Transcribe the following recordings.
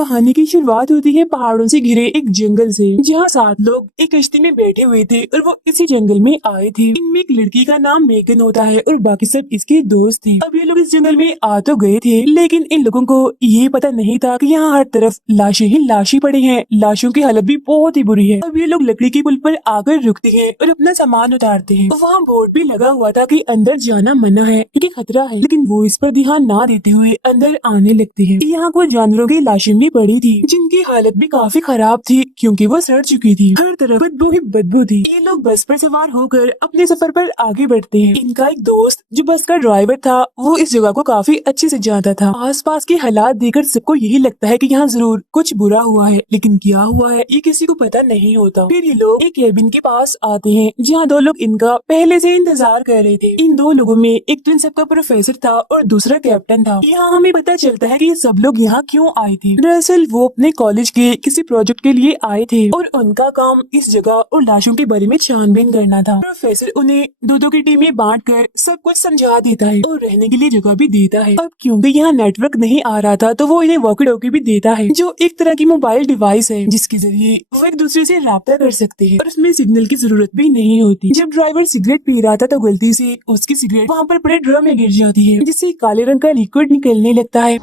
कहानी की शुरुआत होती है पहाड़ों से घिरे एक जंगल से, जहाँ 7 लोग एक कश्ती में बैठे हुए थे और वो इसी जंगल में आए थे। इनमें एक लड़की का नाम मेगन होता है और बाकी सब इसके दोस्त थे। अब ये लोग इस जंगल में आ तो गए थे, लेकिन इन लोगों को ये पता नहीं था कि यहाँ हर तरफ लाशें ही लाशें पड़ी हैं। लाशों की हालत भी बहुत ही बुरी है। अब ये लोग लकड़ी की पुल पर आकर रुकते हैं और अपना सामान उतारते हैं। वहाँ बोर्ड भी लगा हुआ था कि अंदर जाना मना है क्योंकि खतरा है, लेकिन वो इस पर ध्यान ना देते हुए अंदर आने लगते हैं। यहाँ कुछ जानवरों की लाशें भी पड़ी थी, जिनकी हालत भी काफी खराब थी क्योंकि वो सड़ चुकी थी। हर तरफ बदबू ही बदबू थी। ये लोग बस पर सवार होकर अपने सफर पर आगे बढ़ते हैं। इनका एक दोस्त जो बस का ड्राइवर था, वो इस जगह को काफी अच्छे से जानता था। आसपास के हालात देखकर सबको यही लगता है कि यहाँ जरूर कुछ बुरा हुआ है, लेकिन क्या हुआ है ये किसी को पता नहीं होता। फिर ये लोग एक केबिन के पास आते हैं, जहाँ 2 लोग इनका पहले से इंतजार कर रहे थे। इन 2 लोगों में एक तो इन सबका प्रोफेसर था और दूसरा कैप्टन था। यहाँ हमें पता चलता है कि ये सब लोग यहाँ क्यों आए थे। दरअसल वो अपने कॉलेज के किसी प्रोजेक्ट के लिए आए थे और उनका काम इस जगह और लाशों के बारे में छानबीन करना था। प्रोफेसर उन्हें 2-2 की टीमें बांटकर सब कुछ समझा देता है और रहने के लिए जगह भी देता है। अब क्योंकि यहाँ नेटवर्क नहीं आ रहा था, तो वो इन्हें वॉकी टॉकी भी देता है, जो एक तरह की मोबाइल डिवाइस है जिसके जरिए वो एक दूसरे से राब्ता कर सकते हैं और उसमें सिग्नल की जरूरत भी नहीं होती। जब ड्राइवर सिगरेट पी रहा था तो गलती से उसकी सिगरेट वहाँ पर पड़े ड्रम में गिर जाती है, जिससे काले रंग का लिक्विड निकलने लगता है,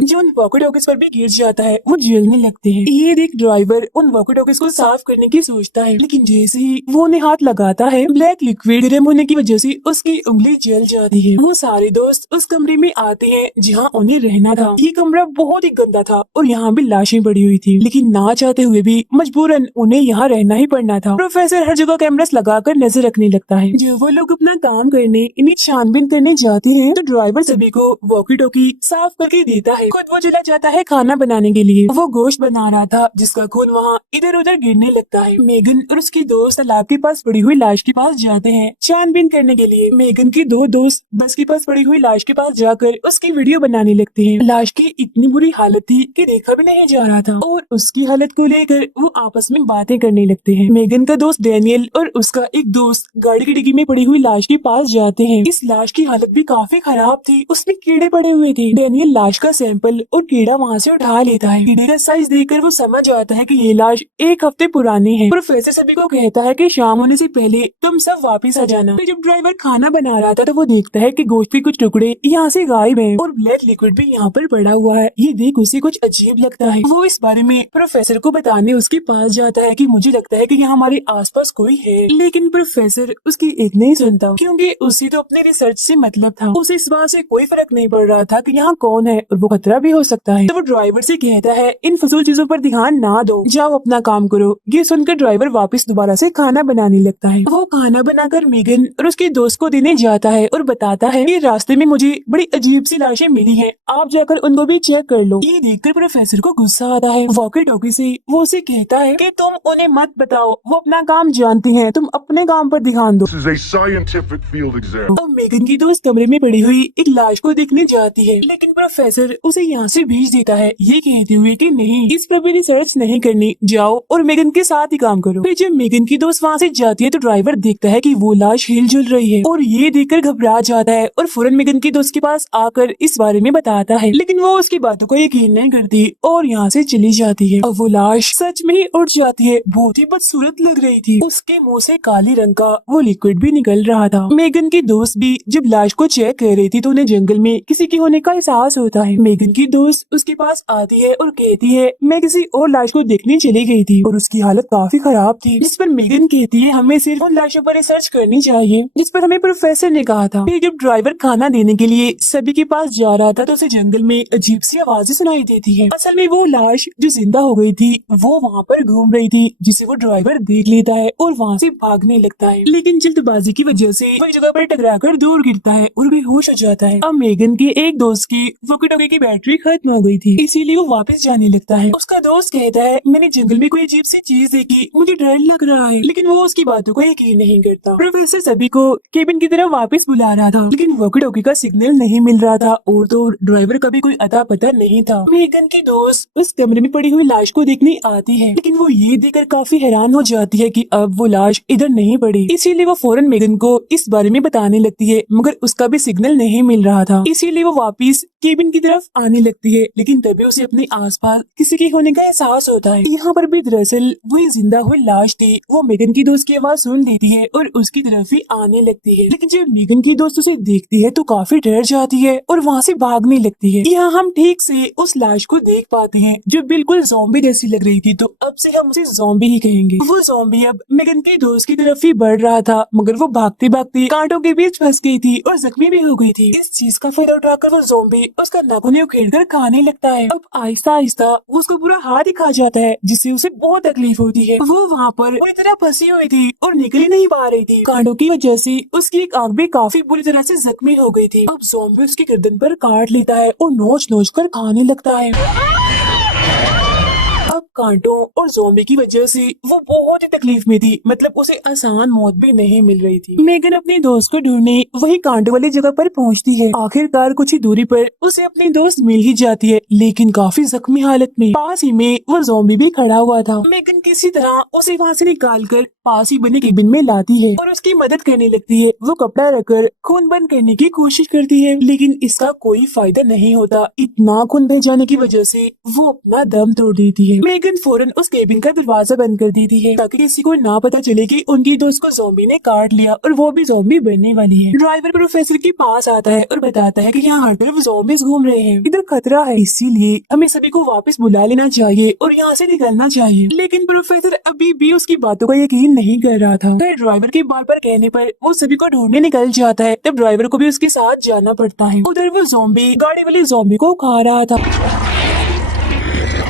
जो उन वॉकी टॉकीज पर भी गिर जाता है। वो जलने लगते हैं। ये देख ड्राइवर उन वॉकी टॉकीज को साफ करने की सोचता है, लेकिन जैसे ही वो उन्हें हाथ लगाता है, ब्लैक लिक्विड गर्म होने की वजह से उसकी उंगली जल जाती है। वो सारे दोस्त उस कमरे में आते हैं जहाँ उन्हें रहना था। ये कमरा बहुत ही गंदा था और यहाँ भी लाशें पड़ी हुई थी, लेकिन ना चाहते हुए भी मजबूरन उन्हें यहाँ रहना ही पड़ना था। प्रोफेसर हर जगह कैमरास लगाकर नजर रखने लगता है। जब वो लोग अपना काम करने इन्हें छानबीन करने जाते हैं, तो ड्राइवर सभी को वॉकी टॉकी साफ करके देता है। खुद वो चला जाता है खाना बनाने के लिए। वो गोश्त बना रहा था जिसका खून वहाँ इधर उधर गिरने लगता है। मेगन और उसकी दोस्त तालाब के पास पड़ी हुई लाश के पास जाते हैं छानबीन करने के लिए। मेगन की 2 दोस्त बस के पास पड़ी हुई लाश के पास जाकर उसकी वीडियो बनाने लगते हैं। लाश की इतनी बुरी हालत थी कि देखा भी नहीं जा रहा था और उसकी हालत को लेकर वो आपस में बातें करने लगते हैं। मेगन का दोस्त डैनियल और उसका एक दोस्त गाड़ी की डिग्गी में पड़ी हुई लाश के पास जाते हैं। इस लाश की हालत भी काफी खराब थी, उसमें कीड़े पड़े हुए थे। डैनियल लाश का सैंपल और कीड़ा वहाँ से उठा लेता है। कीड़े का साइज देखकर वो समझ आता है कि ये लाश 1 हफ्ते पुरानी है। प्रोफेसर सभी को कहता है कि शाम होने से पहले तुम सब वापस आ जाना। फिर जब ड्राइवर खाना बना रहा था तो वो देखता है कि गोश्त के कुछ टुकड़े यहाँ से गायब हैं और ब्लैक लिक्विड भी यहाँ पर पड़ा हुआ है। ये देख उसे कुछ अजीब लगता है। वो इस बारे में प्रोफेसर को बताने उसके पास जाता है कि मुझे लगता है कि यहाँ हमारे आसपास कोई है, लेकिन प्रोफेसर उसकी एक नहीं सुनता क्योंकि उसे तो अपने रिसर्च से मतलब था। उसे इस बात से कोई फर्क नहीं पड़ रहा था कि यहाँ कौन है और वो खतरा भी हो सकता है। तो वो ड्राइवर से कहता है इन फजूल चीजों पर ध्यान ना दो, जाओ अपना काम करो। ये सुनकर ड्राइवर वापस दोबारा से खाना बनाने लगता है। वो खाना बनाकर मेगन और उसके दोस्त को देने जाता है और बताता है कि रास्ते में मुझे बड़ी अजीब सी लाशें मिली हैं, आप जाकर उनको भी चेक कर लो। ये देखकर प्रोफेसर को गुस्सा आता है। वॉकी टॉकी से वो उसे कहता है कि तुम उन्हें मत बताओ, वो अपना काम जानती हैं, तुम अपने काम पर ध्यान दो। अब मेगन की दोस्त कमरे में पड़ी हुई एक लाश को देखने जाती है, लेकिन प्रोफेसर उसे यहाँ से भेज देता है, ये कहते हुए कि नहीं, इस पर भी रिसर्च नहीं करनी, जाओ और मेगन के साथ ही काम करो। फिर जब मेगन की दोस्त वहाँ से जाती है तो ड्राइवर देखता है कि वो लाश हिलजुल रही है और ये देखकर घबरा जाता है और फौरन मेगन की दोस्त के पास आकर इस बारे में बताता है, लेकिन वो उसकी बातों को यकीन नहीं करती और यहाँ से चली जाती है। अब वो लाश सच में ही उड़ जाती है। बहुत ही बदसूरत लग रही थी। उसके मुँह से काले रंग का वो लिक्विड भी निकल रहा था। मेगन की दोस्त भी जब लाश को चेक कर रही थी तो उन्हें जंगल में किसी के होने का एहसास होता है। मेगन की दोस्त उसके पास आती है और कहती है मैं किसी और लाश को देखने चली गई थी और उसकी हालत काफी खराब थी। जिस पर मेगन कहती है हमें सिर्फ उन लाशों पर रिसर्च करनी चाहिए जिस पर हमें प्रोफेसर ने कहा था। फिर जब ड्राइवर खाना देने के लिए सभी के पास जा रहा था तो उसे जंगल में अजीब सी आवाजें सुनाई देती है। असल में वो लाश जो जिंदा हो गई थी वो वहाँ पर घूम रही थी, जिसे वो ड्राइवर देख लेता है और वहाँ से भागने लगता है, लेकिन जल्दबाजी की वजह से वो जगह पर टकराकर दूर गिरता है और बेहोश हो जाता है। अब मेगन के एक दोस्त की वॉकी टॉकी की बैटरी खत्म हो गई थी, इसीलिए वो वापस जाने लगता है। उसका दोस्त कहता है मैंने जंगल में कोई अजीब सी चीज देखी, मुझे डर लग रहा है, लेकिन वो उसकी बातों को यकीन नहीं करता। प्रोफेसर सभी को केबिन की तरफ वापस बुला रहा था, लेकिन वॉकी टॉकी का सिग्नल नहीं मिल रहा था और तो ड्राइवर का भी कोई अता पता नहीं था। मेगन की दोस्त उस कमरे में पड़ी हुई लाश को देखने आती है, लेकिन वो ये देखकर काफी हैरान हो जाती है कि अब वो लाश इधर नहीं पड़ी, इसीलिए वो फौरन मेगन को इस बारे में बताने लगती है, मगर उसका भी सिग्नल नहीं मिल रहा था, इसीलिए वो वापस केबिन की तरफ आने लगती है, लेकिन तभी उसे अपने आसपास किसी के होने का एहसास होता है। यहाँ पर भी दरअसल वही जिंदा हुई लाश थी। वो मेगन की दोस्त की आवाज सुन लेती है और उसकी तरफ ही आने लगती है, लेकिन जब मेगन की दोस्त उसे देखती है तो काफी डर जाती है और वहाँ से भागने लगती है। यहाँ हम ठीक से उस लाश को देख पाते हैं जो बिल्कुल ज़ॉम्बी जैसी लग रही थी, तो अब से हम उसे ज़ॉम्बी ही कहेंगे। वो ज़ॉम्बी अब मेगन की दोस्त की तरफ ही बढ़ रहा था, मगर वो भागते भागते कांटों के बीच फंस गई थी और जख्मी भी हो गई थी। इस चीज का फायदा उठाकर वो ज़ॉम्बी उसका नाखून उखेड़कर खाने लगता है। अब आहिस्ता आहिस्ता वो उसका पूरा हाथ ही खा जाता है, जिससे उसे बहुत तकलीफ होती है। वो वहाँ पर पूरी तरह फंसी हुई थी और निकल ही नहीं पा रही थी। कांटों की वजह से उसकी एक आंख भी काफी बुरी तरह से जख्मी हो गई थी। अब ज़ॉम्बी उसकी गर्दन पर काट लेता है और नोच नोच कर खाने लगता है। अब कांटों और ज़ॉम्बी की वजह से वो बहुत ही तकलीफ में थी, मतलब उसे आसान मौत भी नहीं मिल रही थी। मेगन अपने दोस्त को ढूंढने वही कांटों वाली जगह पर पहुंचती है। आखिरकार कुछ ही दूरी पर उसे अपनी दोस्त मिल ही जाती है, लेकिन काफी जख्मी हालत में। पास ही में वो ज़ॉम्बी भी खड़ा हुआ था। मेगन किसी तरह उसे वहाँ से निकाल कर पास ही बने केबिन में लाती है और उसकी मदद करने लगती है। वो कपड़ा रखकर खून बंद करने की कोशिश करती है, लेकिन इसका कोई फायदा नहीं होता। इतना खून बह जाने की वजह से वो अपना दम तोड़ देती है। मेगन फौरन उस केबिन का दरवाजा बंद कर देती है ताकि किसी को ना पता चले कि उनकी दोस्त को ज़ॉम्बी ने काट लिया और वो भी ज़ॉम्बी बनने वाली है। ड्राइवर प्रोफेसर के पास आता है और बताता है कि यहाँ हर तरफ ज़ॉम्बीज घूम रहे हैं, इधर खतरा है, इसीलिए हमें सभी को वापस बुला लेना चाहिए और यहाँ से निकलना चाहिए। लेकिन प्रोफेसर अभी भी उसकी बातों का यकीन नहीं कर रहा था। फिर ड्राइवर के बार बार कहने पर वो सभी को ढूंढने निकल जाता है। तब ड्राइवर को भी उसके साथ जाना पड़ता है। उधर वो ज़ॉम्बी गाड़ी वाले ज़ॉम्बी को खा रहा था।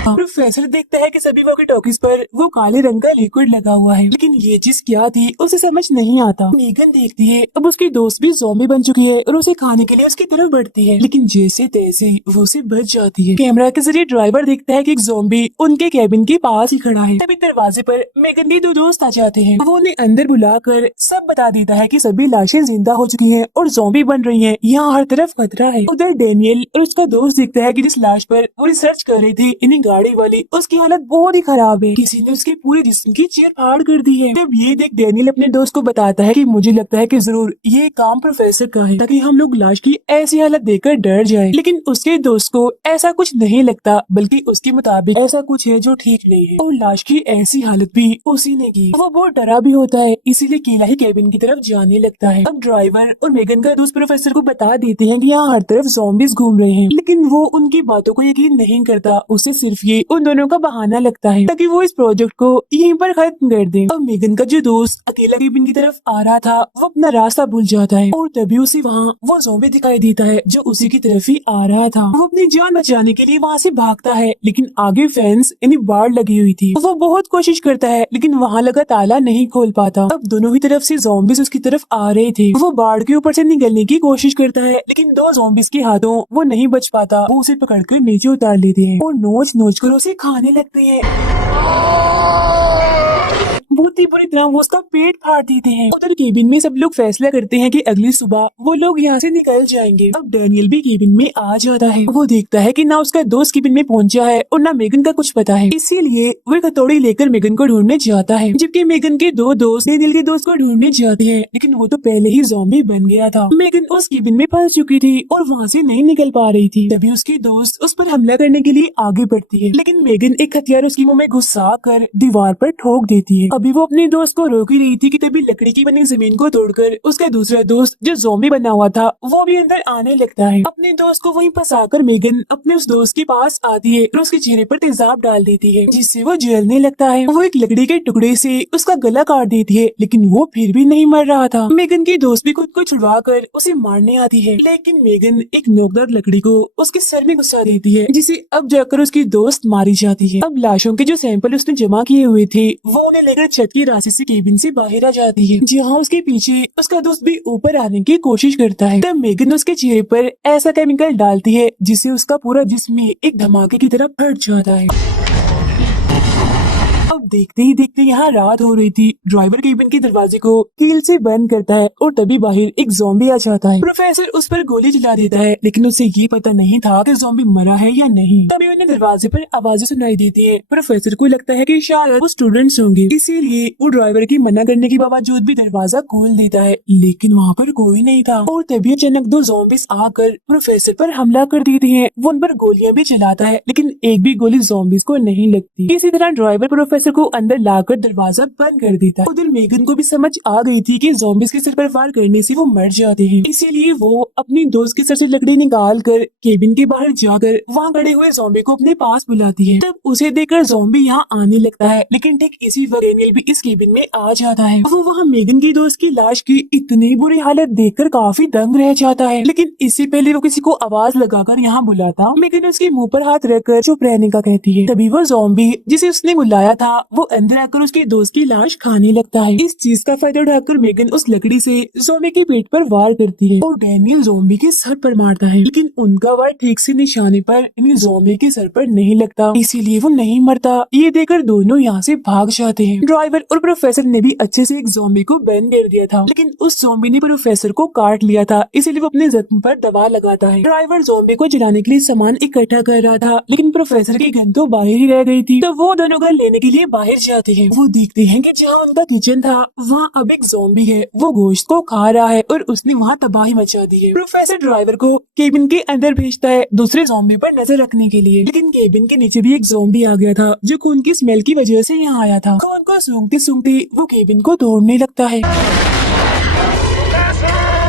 प्रोफेसर देखता है कि सभी वॉकी टॉकीज पर वो काले रंग का लिक्विड लगा हुआ है, लेकिन ये चीज क्या थी उसे समझ नहीं आता। मेगन देखती है अब उसकी दोस्त भी ज़ॉम्बी बन चुकी है और उसे खाने के लिए उसकी तरफ बढ़ती है, लेकिन जैसे तैसे वो उसे बच जाती है। कैमरा के जरिए ड्राइवर देखता है कि एक ज़ॉम्बी उनके केबिन के पास ही खड़ा है। तभी दरवाजे पर मेगन के दो दोस्त आ जाते हैं। वो उन्हें अंदर बुलाकर सब बता देता है कि सभी लाशें जिंदा हो चुकी हैं और ज़ॉम्बी बन रही हैं। यहाँ हर तरफ खतरा है। उधर डेनियल और उसका दोस्त दिखता है कि जिस लाश पर वो रिसर्च कर रही थी इन्हें गाड़ी वाली, उसकी हालत बहुत ही खराब है। किसी ने उसके पूरे जिस्म की चीर फाड़ कर दी है। तब ये देख डेनियल अपने दोस्त को बताता है कि मुझे लगता है कि जरूर ये काम प्रोफेसर का है, ताकि हम लोग लाश की ऐसी हालत देखकर डर जाएं। लेकिन उसके दोस्त को ऐसा कुछ नहीं लगता, बल्कि उसके मुताबिक ऐसा कुछ है जो ठीक नहीं है और लाश की ऐसी हालत भी उसी ने की। वो बहुत डरा भी होता है, इसीलिए अकेला ही केबिन की तरफ जाने लगता है। अब ड्राइवर और मेगन का दोस्त प्रोफेसर को बता देते हैं कि यहाँ हर तरफ ज़ॉम्बीज घूम रहे हैं, लेकिन वो उनकी बातों को यकीन नहीं करता। उसे सिर्फ ये उन दोनों का बहाना लगता है ताकि वो इस प्रोजेक्ट को यहीं पर खत्म कर दे। अब मेगन का जो दोस्त अकेला केबिन की तरफ आ रहा था वो अपना रास्ता भूल जाता है और तभी उसे वहाँ वो ज़ॉम्बी दिखाई देता है जो उसी की तरफ ही आ रहा था। वो अपनी जान बचाने के लिए वहाँ से भागता है, लेकिन आगे फेंस यानी बाढ़ लगी हुई थी। वो बहुत कोशिश करता है लेकिन वहाँ लगा ताला नहीं खोल पाता। अब दोनों ही तरफ से ज़ॉम्बीज उसकी तरफ आ रहे थे। वो बाढ़ के ऊपर से निकलने की कोशिश करता है, लेकिन दो ज़ॉम्बीज के हाथों वो नहीं बच पाता। वो उसे पकड़कर नीचे उतार लेते हैं और नोच नोच कर उसे खाने लगते हैं। बहुत ही बुरी तरह वो उसका पेट फाड़ देते हैं। उधर केबिन में सब लोग फैसला करते हैं कि अगली सुबह वो लोग यहाँ से निकल जाएंगे। अब डैनियल भी केबिन में आ जाता है। वो देखता है कि ना उसका दोस्त केबिन में पहुंचा है और ना मेगन का कुछ पता है, इसीलिए वो एक हथौड़ी लेकर मेगन को ढूंढने जाता है। जबकि मेगन के दो दोस्त डैनियल के दोस्त को ढूंढने जाते हैं, लेकिन वो तो पहले ही ज़ॉम्बी बन गया था। मेगन उस केबिन में फंस चुकी थी और वहाँ से नहीं निकल पा रही थी। तभी उसकी दोस्त उस पर हमला करने के लिए आगे बढ़ती है, लेकिन मेगन एक हथियार उसकी मुंह में घुसा कर दीवार पर ठोक देती है। अभी वो अपने दोस्त को रोक ही रही थी कि तभी लकड़ी की बनी जमीन को तोड़कर उसका दूसरा दोस्त जो ज़ॉम्बी बना हुआ था वो भी अंदर आने लगता है। अपने दोस्त को वहीं फंसाकर मेगन अपने उस दोस्त के पास आती है और उसके चेहरे पर तेजाब डाल देती है, जिससे वो जलने लगता है। वो एक लकड़ी के टुकड़े से उसका गला काट देती है, लेकिन वो फिर भी नहीं मर रहा था। मेगन की दोस्त भी खुद को छुड़वा कर उसे मारने आती है, लेकिन मेगन एक नोकदार लकड़ी को उसके सर में घुसा देती है, जिसे अब जाकर उसकी दोस्त मारी जाती है। अब लाशों के जो सैंपल उसने जमा किए हुए थे वो उन्हें लेकर छत की रास्ते से केबिन से बाहर आ जाती है, जहाँ उसके पीछे उसका दोस्त भी ऊपर आने की कोशिश करता है। तब मेगन उसके चेहरे पर ऐसा केमिकल डालती है जिससे उसका पूरा जिस्म एक धमाके की तरह फट जाता है। अब देखते ही देखते यहाँ रात हो रही थी। ड्राइवर केबिन के दरवाजे को कील से बंद करता है और तभी बाहर एक ज़ॉम्बी आ जाता है। प्रोफेसर उस पर गोली चला देता है, लेकिन उसे ये पता नहीं था कि ज़ॉम्बी मरा है या नहीं। तभी उन्हें दरवाजे पर आवाजें सुनाई देती है। प्रोफेसर को लगता है कि शायद वो स्टूडेंट्स होंगे, इसीलिए वो ड्राइवर की मना करने के बावजूद भी दरवाजा खोल देता है, लेकिन वहाँ पर कोई नहीं था। और तभी अचानक दो ज़ॉम्बीज आकर प्रोफेसर पर हमला कर देती हैं। वो उन पर गोलियां भी चलाता है, लेकिन एक भी गोली ज़ॉम्बीज को नहीं लगती। इसी तरह ड्राइवर प्रोफेसर को अंदर लाकर दरवाजा बंद कर देता है। उधर मेगन को भी समझ आ गई थी कि ज़ॉम्बीज के सिर पर वार करने से वो मर जाते हैं, इसीलिए वो अपनी दोस्त के सर से लकड़ी निकाल कर केबिन के बाहर जाकर वहाँ खड़े हुए ज़ॉम्बी को अपने पास बुलाती है। तब उसे देखकर ज़ॉम्बी यहाँ आने लगता है, लेकिन ठीक इसी वक्त डेनियल भी इस केबिन में आ जाता है। वो वहाँ मेगन की दोस्त की लाश की इतनी बुरी हालत देखकर काफी दंग रह जाता है, लेकिन इससे पहले वो किसी को आवाज लगाकर यहाँ बुलाता, मेगन उसके मुंह पर हाथ रखकर चुप रहने का कहती है। तभी वो ज़ॉम्बी जिसे उसने बुलाया था वो अंदर आकर उसके दोस्त की लाश खाने लगता है। इस चीज का फायदा उठाकर मेगन उस लकड़ी से ज़ॉम्बी के पेट पर वार करती है और डेनियल ज़ॉम्बी के सर पर मारता है, लेकिन उनका वार ठीक से निशाने पर ज़ॉम्बी के सर पर नहीं लगता, इसीलिए वो नहीं मरता। ये देखकर दोनों यहाँ से भाग जाते हैं। ड्राइवर और प्रोफेसर ने भी अच्छे से एक ज़ॉम्बी को बंद कर दिया था, लेकिन उस ज़ॉम्बी ने प्रोफेसर को काट लिया था, इसीलिए वो अपने जख्म पर दवा लगाता है। ड्राइवर ज़ॉम्बी को जलाने के लिए सामान इकट्ठा कर रहा था, लेकिन प्रोफेसर की गन तो बाहर ही रह गई थी। तो वो दोनों गन लेने के लिए बाहर जाते हैं। वो देखते हैं कि जहाँ उनका किचन था वहाँ अब एक ज़ॉम्बी है, वो गोश्त को खा रहा है और उसने वहाँ तबाही मचा दी है। प्रोफेसर ड्राइवर को केबिन के अंदर भेजता है दूसरे ज़ॉम्बी पर नजर रखने के लिए, लेकिन केबिन के नीचे भी एक ज़ॉम्बी आ गया था जो खून की स्मेल की वजह से यहाँ आया था। खून को सूंघते सूंघते वो केबिन को तोड़ने लगता है,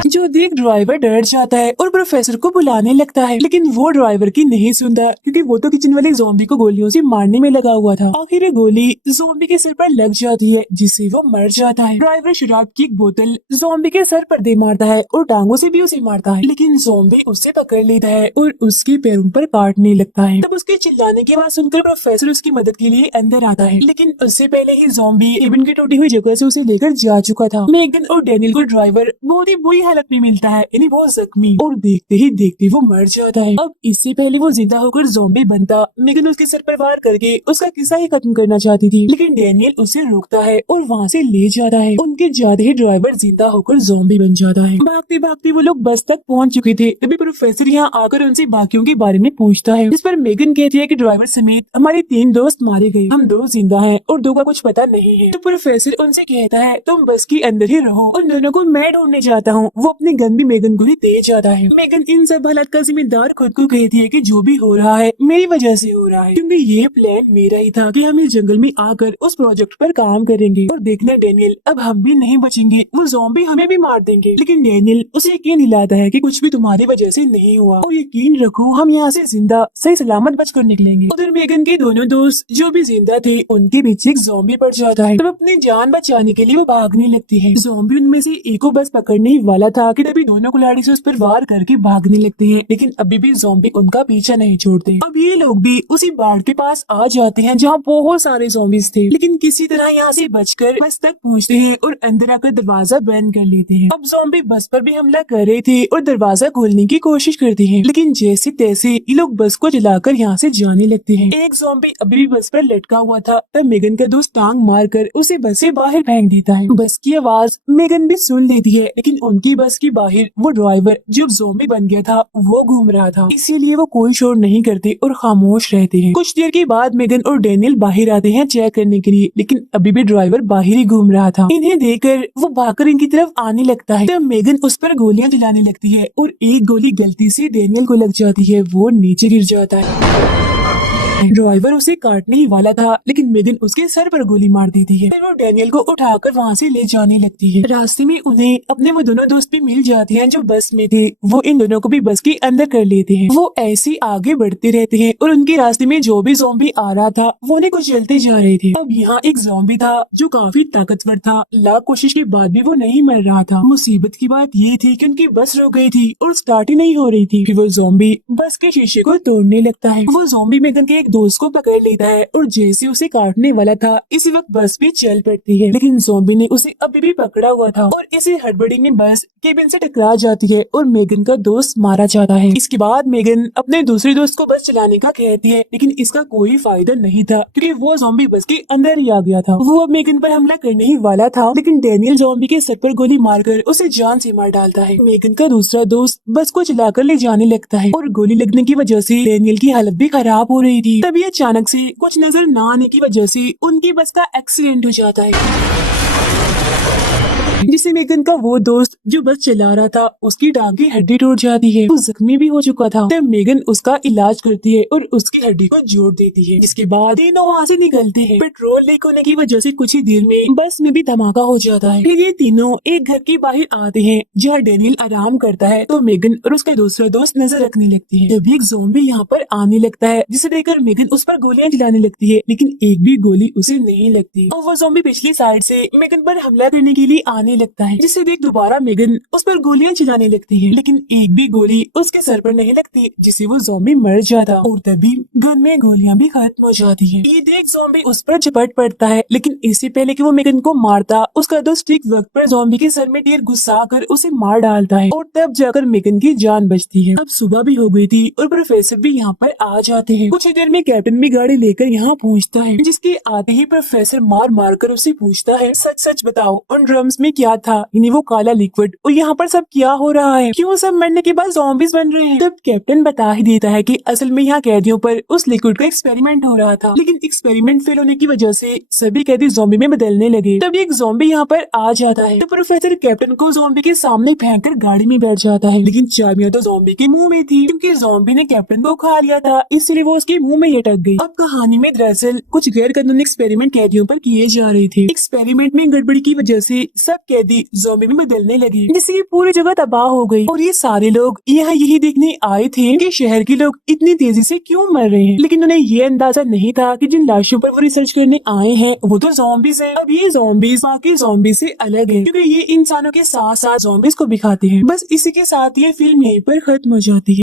जो देख ड्राइवर डर जाता है और प्रोफेसर को बुलाने लगता है, लेकिन वो ड्राइवर की नहीं सुनता क्योंकि वो तो किचन वाले ज़ॉम्बी को गोलियों से मारने में लगा हुआ था। आखिर गोली ज़ॉम्बी के सर पर लग जाती है जिससे वो मर जाता है। ड्राइवर शराब की एक बोतल ज़ॉम्बी के सर पर दे मारता है और टांगों से भी उसे मारता है, लेकिन ज़ॉम्बी उससे पकड़ लेता है और उसके पैरों पर काटने लगता है। तब उसके चिल्लाने की आवाज सुनकर प्रोफेसर उसकी मदद के लिए अंदर आता है, लेकिन उससे पहले ही ज़ॉम्बी केबिन की टूटी हुई जगह से उसे लेकर जा चुका था। मेगन और डेनियल को ड्राइवर बहुत ही बुरी हालत में मिलता है, यानी बहुत जख्मी, और देखते ही देखते वो मर जाता है। अब इससे पहले वो जिंदा होकर ज़ॉम्बी बनता, मेगन उसके सर पर वार करके उसका किस्सा ही खत्म करना चाहती थी, लेकिन डेनियल उसे रोकता है और वहाँ से ले जाता है। उनके जाते ही ड्राइवर जिंदा होकर ज़ॉम्बी बन जाता है। भागते भागते वो लोग बस तक पहुँच चुके थे, तभी प्रोफेसर यहाँ आकर उनसे बाकियों के बारे में पूछता है, जिस पर मेगन कहती है कि ड्राइवर समेत हमारे 3 दोस्त मारे गए, हम 2 जिंदा हैं और 2 का कुछ पता नहीं है। तो प्रोफेसर उनसे कहता है तुम बस के अंदर ही रहो, उन दोनों को मैं ढूंढने जाता हूँ। वो अपनी गन भी मेगन को ही दे जाता है। मेगन इन सब हालात का जिम्मेदार खुद को कहती है कि जो भी हो रहा है मेरी वजह से हो रहा है, क्योंकि ये प्लान मेरा ही था कि हम इस जंगल में आकर उस प्रोजेक्ट पर काम करेंगे। और देखना डेनियल, अब हम भी नहीं बचेंगे, वो ज़ॉम्बी हमें भी मार देंगे। लेकिन डेनियल उसे यकीन दिलाता है कि कुछ भी तुम्हारी वजह से नहीं हुआ और यकीन रखो हम यहाँ से जिंदा सही सलामत बचकर निकलेंगे। उधर मेगन के दोनों दोस्त जो भी जिंदा थे उनके पीछे एक ज़ॉम्बी पड़ जाता है। तब अपनी जान बचाने के लिए वो भागने लगती है। ज़ॉम्बी उनमें से एक को बस पकड़ने ही वाला था कि तभी दोनों कुल्हाड़ी से उस पर वार करके भागने लगते हैं, लेकिन अभी भी ज़ॉम्बी उनका पीछा नहीं छोड़ते। अब ये लोग भी उसी बाढ़ के पास आ जाते हैं जहाँ बहुत सारे ज़ॉम्बीज थे, लेकिन किसी तरह यहाँ से बचकर बस तक पहुँचते हैं और अंदर आकर दरवाजा बंद कर लेते हैं। अब ज़ॉम्बी बस पर भी हमला कर रहे थे और दरवाजा खोलने की कोशिश करते हैं, लेकिन जैसे तैसे ये लोग बस को जलाकर यहाँ से जाने लगते हैं। एक ज़ॉम्बी अभी भी बस पर लटका हुआ था, तब मेगन का दोस्त टांग मारकर उसे बस से बाहर फेंक देता है। बस की आवाज मेगन भी सुन लेती है, लेकिन उनकी बस के बाहर वो ड्राइवर जो ज़ॉम्बी बन गया था वो घूम रहा था, इसीलिए वो कोई शोर नहीं करते और खामोश रहते हैं। कुछ देर के बाद मेगन और डेनियल बाहर आते हैं चेक करने के लिए, लेकिन अभी भी ड्राइवर बाहर ही घूम रहा था। इन्हें देखकर वो भागकर इनकी तरफ आने लगता है, तब मेगन उस पर गोलियां चलाने लगती है और एक गोली गलती से डेनियल को लग जाती है, वो नीचे गिर जाता है। ड्राइवर उसे काटने ही वाला था, लेकिन मेगन उसके सर पर गोली मार देती है। फिर वो डेनियल को उठाकर वहाँ से ले जाने लगती है। रास्ते में उन्हें अपने वो दोनों दोस्त भी मिल जाते हैं जो बस में थे, वो इन दोनों को भी बस के अंदर कर लेते हैं। वो ऐसे आगे बढ़ते रहते हैं और उनके रास्ते में जो भी ज़ॉम्बी आ रहा था वो उन्हें कुछ चलते जा रहे थे। अब यहाँ एक ज़ॉम्बी था जो काफी ताकतवर था, लाख कोशिश के बाद भी वो नहीं मर रहा था। मुसीबत की बात ये थी कि उनकी बस रुक गई थी और स्टार्ट ही नहीं हो रही थी। फिर वो ज़ॉम्बी बस के शीशे को तोड़ने लगता है। वो ज़ॉम्बी मेगन के एक दोस्त को पकड़ लेता है और जैसे उसे काटने वाला था इसी वक्त बस भी चल पड़ती है, लेकिन ज़ॉम्बी ने उसे अभी भी पकड़ा हुआ था और इसी हड़बड़ी में बस केबिन से टकरा जाती है और मेगन का दोस्त मारा जाता है। इसके बाद मेगन अपने दूसरे दोस्त को बस चलाने का कहती है, लेकिन इसका कोई फायदा नहीं था क्योंकि वो ज़ॉम्बी बस के अंदर ही आ गया था। वो अब मेगन पर हमला करने ही वाला था, लेकिन डैनियल ज़ॉम्बी के सर पर गोली मारकर उसे जान से मार डालता है। मेगन का दूसरा दोस्त बस को चलाकर ले जाने लगता है और गोली लगने की वजह से डैनियल की हालत भी खराब हो रही थी। तभी अचानक से कुछ नजर न आने की वजह से उनकी बस का एक्सीडेंट हो जाता है, जिससे मेगन का वो दोस्त जो बस चला रहा था उसकी टांग की हड्डी टूट जाती है। वो जख्मी भी हो चुका था, तब मेगन उसका इलाज करती है और उसकी हड्डी को जोड़ देती है। जिसके बाद तीनों वहाँ से निकलते हैं। पेट्रोल लीक होने की वजह से कुछ ही देर में बस में भी धमाका हो जाता है। फिर ये तीनों एक घर के बाहर आते हैं जहाँ डैनियल आराम करता है, तो मेगन और उसका दूसरा दोस्त नजर रखने लगती है। तभी एक ज़ॉम्बी यहाँ पर आने लगता है, जिसे देखकर मेगन उस पर गोलियां चलाने लगती है, लेकिन एक भी गोली उसे नहीं लगती और वो ज़ॉम्बी पिछली साइड से मेगन पर हमला करने के लिए आने लगता है, जिससे देख दोबारा मेगन उस पर गोलियां चलाने लगती है, लेकिन एक भी गोली उसके सर पर नहीं लगती, जिससे वो ज़ॉम्बी मर जाता और तभी गन में गोलियां भी खत्म हो जाती है। ये देख ज़ॉम्बी उस पर झपट पड़ता है, लेकिन इससे पहले कि वो मेगन को मारता उसका दोस्त ठीक वक्त पर ज़ॉम्बी के सर में तीर घुसा कर उसे मार डालता है और तब जाकर मेगन की जान बचती है। अब सुबह भी हो गई थी और प्रोफेसर भी यहाँ पर आ जाते हैं। कुछ ही देर में कैप्टन भी गाड़ी लेकर यहाँ पहुँचता है, जिसके आते ही प्रोफेसर मार मार कर उसे पूछता है, सच सच बताओ उन ड्रम्स में क्या था, यानी वो काला लिक्विड, और यहाँ पर सब क्या हो रहा है, क्यों सब मरने के बाद ज़ॉम्बीज बन रहे हैं। तब कैप्टन बता ही देता है कि असल में यहाँ कैदियों पर उस लिक्विड का एक्सपेरिमेंट हो रहा था, लेकिन एक्सपेरिमेंट फेल होने की वजह से सभी कैदी ज़ॉम्बी में बदलने लगे। तब एक ज़ॉम्बी यहाँ पर आ जाता है, तो प्रोफेसर कैप्टन को ज़ॉम्बी के सामने फेंक कर गाड़ी में बैठ जाता है, लेकिन चाबियां तो ज़ॉम्बी के मुंह में थी, क्योंकि ज़ॉम्बी ने कैप्टन को खा लिया था, इसलिए वो उसके मुंह में ही अटक गई। अब कहानी में दरअसल कुछ गैर कानूनी एक्सपेरिमेंट कैदियों पर किए जा रहे थे। एक्सपेरिमेंट में गड़बड़ी की वजह से सब कैदी ज़ॉम्बी में बदलने लगे, जिससे ये पूरी जगह तबाह हो गई और ये सारे लोग यहाँ यही देखने आए थे कि शहर के लोग इतनी तेजी से क्यों मर रहे हैं, लेकिन उन्हें ये अंदाजा नहीं था कि जिन लाशों पर वो रिसर्च करने आए हैं वो तो ज़ॉम्बीज हैं। अब ये ज़ॉम्बीज बाकी ज़ॉम्बीज से अलग हैं, क्योंकि ये इंसानों के साथ साथ ज़ॉम्बीज को भी खाते हैं। बस इसी के साथ ये फिल्म यहीं पर खत्म हो जाती है।